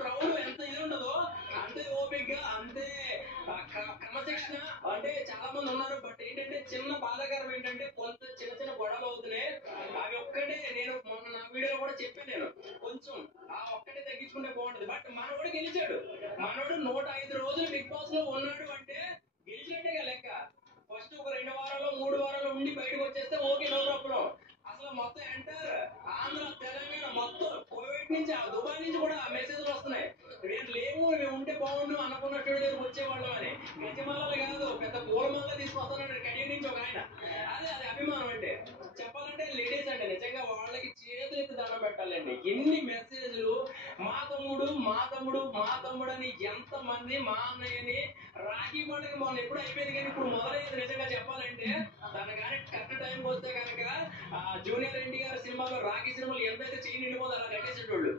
Crowd ఎంత ఇది ఉండదో అంతే ఓపిక్ గా అంతే క్రమశిక్షణ అంటే చాలా మంది ఉన్నారు. బట్ ఏంటంటే చిన్న బాధాకరం ఏంటంటే కొంత చిన్న చిన్న గొడవలు అవుతున్నాయి. అవి ఒక్కటే నేను మొన్న నా వీడియోలో కూడా చెప్పాను. నేను కొంచెం ఆ ఒక్కటే తగ్గించుకుంటే బాగుంటది. బట్ మనోడు గెలిచాడు. మనోడు 105 రోజులు బిగ్ బాస్ లో ఉన్నాడు అంటే గెలిచినట్టేగా లెక్క. ఫస్ట్ ఒక 2 వారాలు 3 వారాలు ఉండి బయటకు వచ్చేస్తే ఓకే, నో ప్రాబ్లం. అసలు మొత్తం ఎంటర్ ఆంధ్ర తెలంగాణ మొత్తం కోవిడ్ నుంచి ఆ దుబాయ్ నుంచి కూడా మెసేజ్లు వస్తున్నాయి. మేము లేవు, మేము ఉంటే బాగుండు అనుకున్నట్టు దగ్గర వచ్చేవాళ్ళం అని. గజమాలలు కాదు, పెద్ద పూలమాల తీసుకొస్తానంటే కడిగి నుంచి ఒక ఆయన. అది అభిమానం అంటే. చెప్పాలంటే లేడీస్ అంటే నిజంగా వాళ్ళకి చేతులు ఎత్తి దండం పెట్టాలండి. ఎన్ని మెసేజ్లు మా తమ్ముడు మా తమ్ముడు మా తమ్ముడు అని ఎంత మంది, మా అన్నయ్యని. రాఖీ పండుగ మొన్న ఎప్పుడు అయిపోయింది కానీ ఇప్పుడు మొదలయ్యేది. నిజంగా చెప్పాలంటే తన కానీ కరెక్ట్ టైంకి వస్తే కనుక జూనియర్ ఎన్టీఆర్ సినిమాలో రాఖీ సినిమాలు ఎంతైతే చేయి నిండిపోతే అలా కట్టేసేటోళ్ళు.